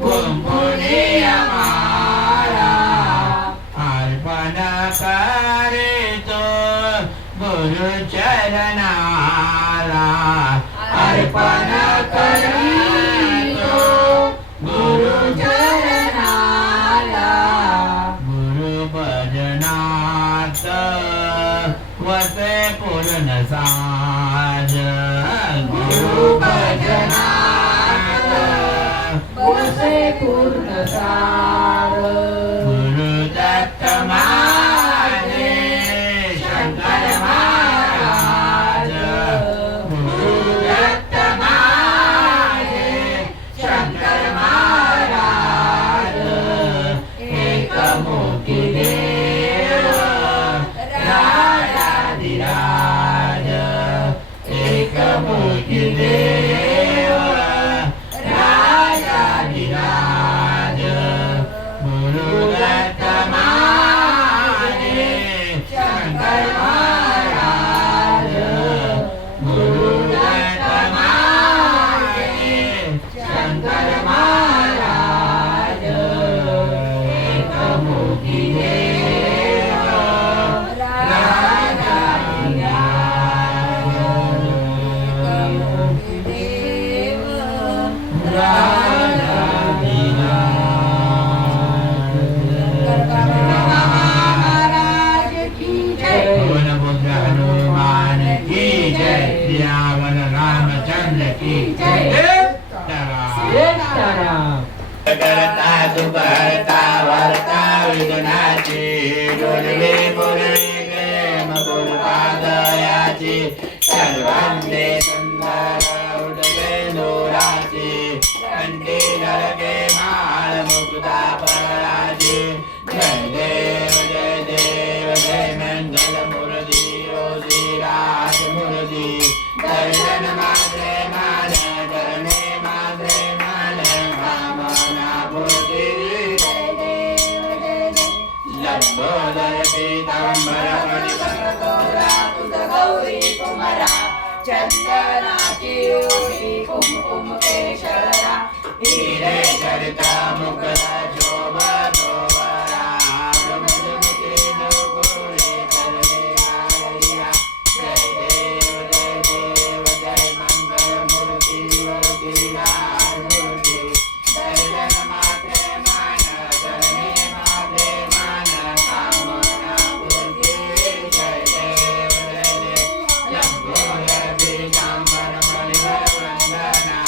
गुंपुले आम्हाला अर्पण करीतो गुरुचरणाला अर्पण करीतो गुरुचरणाला गुरु भजनात वसे पूर्ण साज गुरु भजनात वसे पूर्ण सार गुरुदत्त माझे शंकर महाराज गुरुदत्त माझे शंकर महाराज एकमुखी देव राजाधिराज एकमुखी देव राजाधिराज गुरुदत्त माझे शंकर महाराज गुरुदत्त माझे शंकर महाराज एकमुखी देव राजाधिराज देव महाराज की जय हनुमान की जय सियावर रामचंद्र की जय करता सुकर्ता वर्ता विघ्नाची डोलवे बोलवे प्रेम गुरुपादयाची सर्वांते सुंदर उडवे नूराची कंठी नरके माळ मुक्ता पराजी जय देव जय मंगल मूर्ती ओ श्री राज मूर्ती दर्शन माझे मान करणे माझे मान कामना मूर्ती लंबोदर पीतांबर गौरी कुमरा चंदनाची ओटी कुमकुम केशरा हिरे करता मुकला शोभा शोभरा ब्रह्ममुखी नुपुरे करणे आरैया जय देव जय मंगल मूर्ती मूर्ती राज मूर्ती दर्शन मात्रे मान करणे मात्रे मान कामना मूर्ती जय देव लंबोदर पीतांबर मणिवर वंदना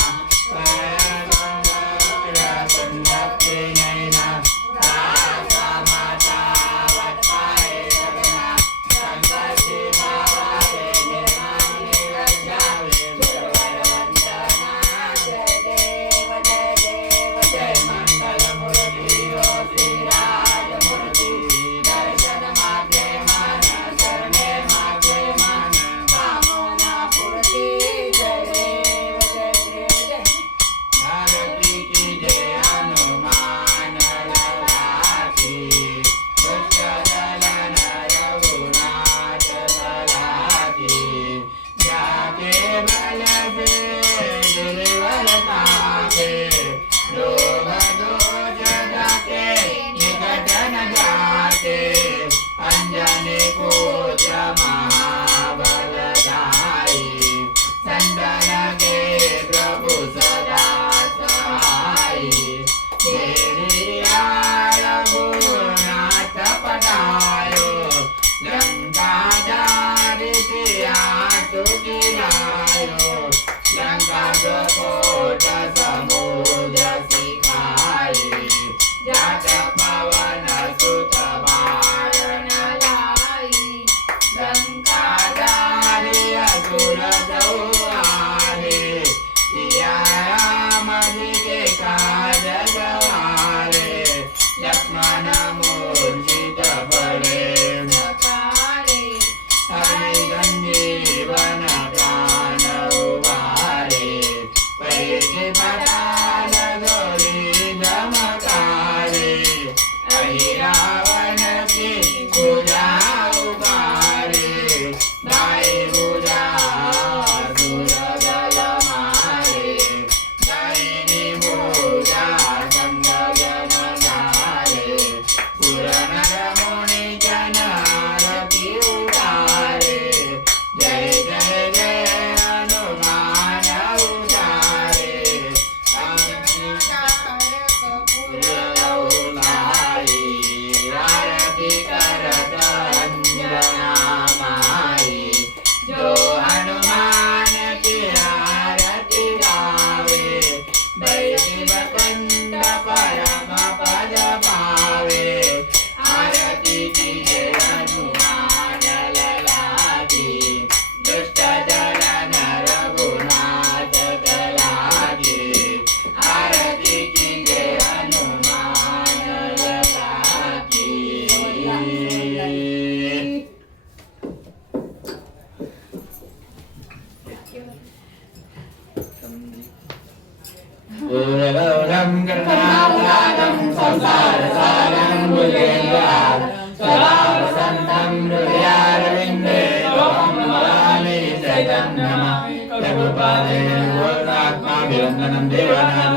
वन्दनं देवानां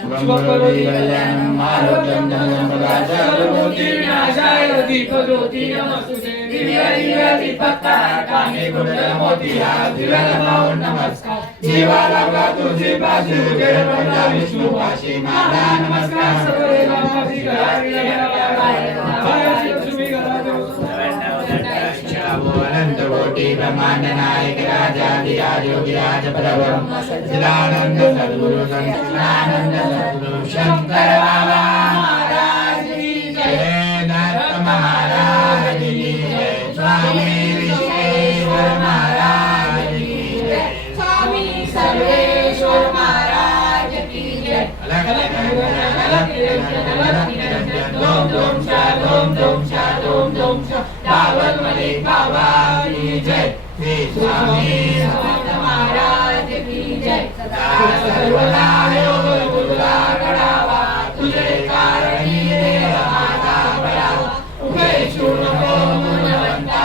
शुभकरोति कल्याणम् आरोग्यं धनसम्पदां च करोति विनाशाय दीपज्योति नमस्तुते कामे कुण्डलमोती दिव्यालंबावून नमस्कार जीवा लागला तुझे पाशी जय ब्रह्मा विष्णू पाशी माझा नमस्कार सगळे बाबाजी अनंत कोटि ब्रह्मांड नायक राजाधिराज योगिराज परब्रह्म सच्चिदानंद सद्गुरु सच्चिदानंद सद्गुरु शंकर बाबा महाराज की जय दत्त महाराज की जय स्वामी विश्वेश्वर महाराज की जय स्वामी सर्वेश्वर महाराज की जय दोम दोम शा दोम दोम शा दोम दोम शा दावत मलिक बाबा की जय श्री स्वामी समर्थ महाराज की जय सर्वदा योग गुरुला घडावा तुझे कारणी देह माझा बळावा उभेशू नको गुणवंता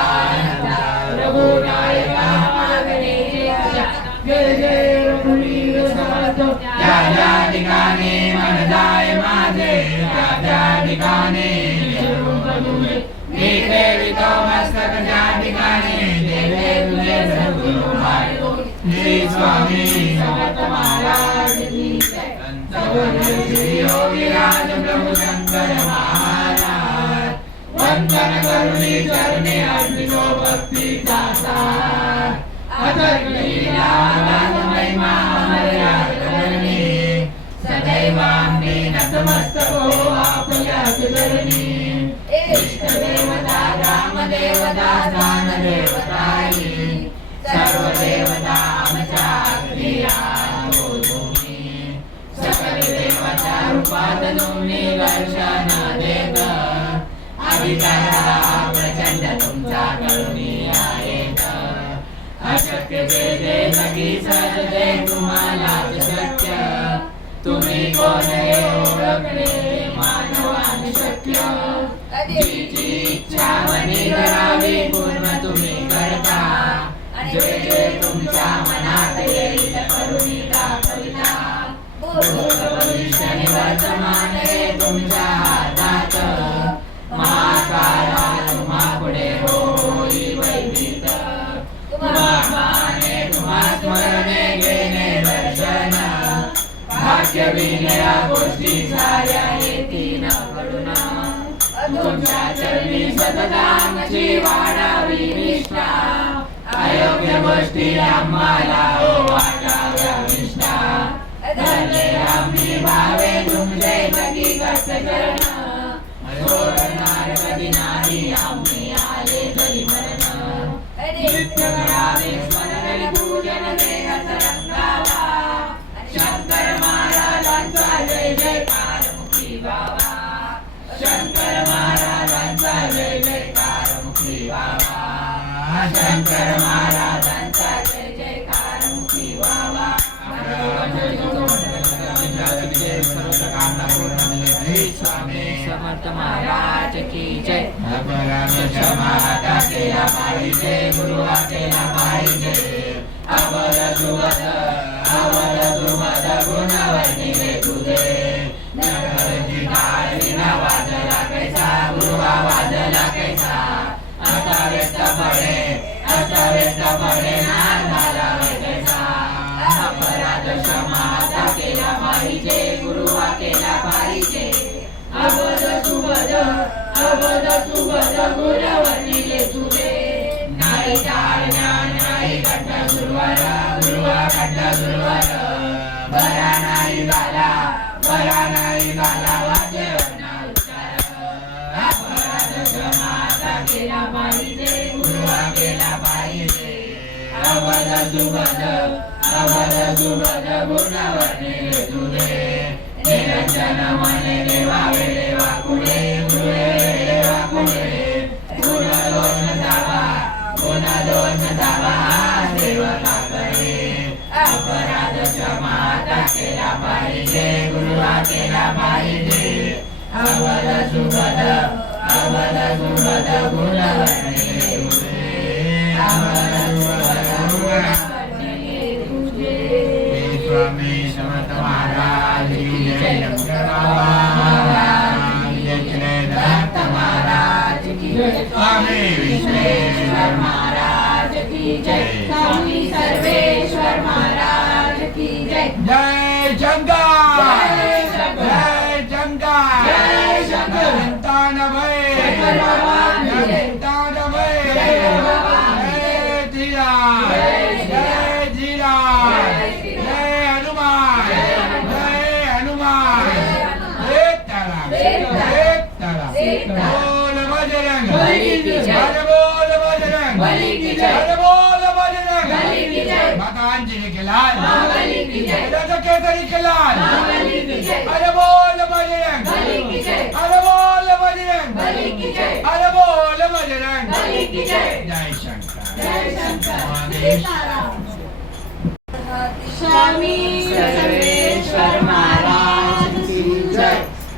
रघुनायका मागणे जय जय रघुवीर समर्थ त्या ठिकाणी मन जाय माझे त्या ठिकाणी मी ठेवितो मस्तक त्या ठिकाणी देवे तुझे सद्गुरु माय श्री स्वामी समर्थ महाराज की जय श्री योगीराज प्रभु शंकर महाराज वंदन करुणी चरणी अर्पितो भक्तीचा सार अतर्कलीला महिमा मर्यादरणी सदैवांगी नतमस्तको आपल्या चरणी इष्ट देवता राम देवता स्थान देवताई सर्व देवता आमच्या क्रिया तुम्ही सकल देवता रूपात तुम्ही दर्शन देत अभिकारा प्रचंड तुमचा करुणी आहेत अशक्य जे जगी सहजते तुम्हाला शक्य तुम्ही कोण हे ओळखणे मानवान शक्य जिची इच्छा मनी करावी पूर्ण तुम्ही करता जे जे तुमच्या मनात येईल करुणी दाखविता भूत भविष्य आणि वर्तमान हे तुमच्या हातात महाकाळा तुम्हा पुढे होई वैदित तुम्हाने तुम्हा स्मरणे घेणे दर्शन भाग्य विनया गोष्टी साऱ्या येतील कडून तुमच्या चरणी सततांची वाढावी निष्ठा अयोग्य गोष्टी आम्हाला वाटाव्या निष्ठा धरले आम्ही भावे तुमचे जगी कष्ट करण सोडणार कधी नाही आम्ही आले तरी मरण नित्य करावे स्मरण पूजन देहात रंगावा शंकर महाराजांचा जय जयकार मुखी बाबा शंकर महाराजांचा जय जयकार मुखी बाबा शंकर महाराजांचा जय जयकार मुखी बाबा स्वामी समर्थ महाराज की जय क्षमा केला पाहिजे गुरु केला पाहिजे अवध सुवध गुणवर्णिले तुझे नगरची टाळी वाजला कैसा गुरुवा वाजला कैसा असावेस्त पडे नाद झाला कैसा अपराध क्षमा केला पाहिजे गुरुवा केला पाहिजे अवध सुवध गुणवर्णिले तुझे नाही टाळ ज्ञान नाही कट्टा सुरवर गुरुवा कट्टा सुरवर बरा नाही झाला वाजेवना उच्चार अपराध क्षमा केला पाहिजे गुरुवा केला पाहिजे अवध सुवध गुणवर्णिले तुझे निरंजन मने देवा वेडेवा कुडे देवा कुडे गुण दोष जावा सेवकाकडे अपराध क्षमा केला पाहिजे गुरुवा केला पाहिजे अवध सुबद गुणवर्णिले तुझे अवध सुबद गुणवर्णिले तुझे स्वामी स्वामी विश्वेश्वर महाराज की जय स्वामी सर्वेश्वर महाराज की जय जय शंकर जय शंकर जय शंकर जय शंकर चिंता न भय शंकर भगवान की जय चिंता न भय शंकर भगवान की जय जीरा जय जीरा जय हनुमान जय हनुमान एक तारा बोल बजरंग बली की जय अरे बोल बजरंग बली की जय अरे बोल बजरंग बली की जय माता अंजलि के लाल बली की जय राजा केसरी के लाल बली की जय अरे बोल बजरंग बली की जय अरे बोल बजरंग बली की जय अरे बोल बजरंग बली की जय जय शंकर जय शंकर महादेव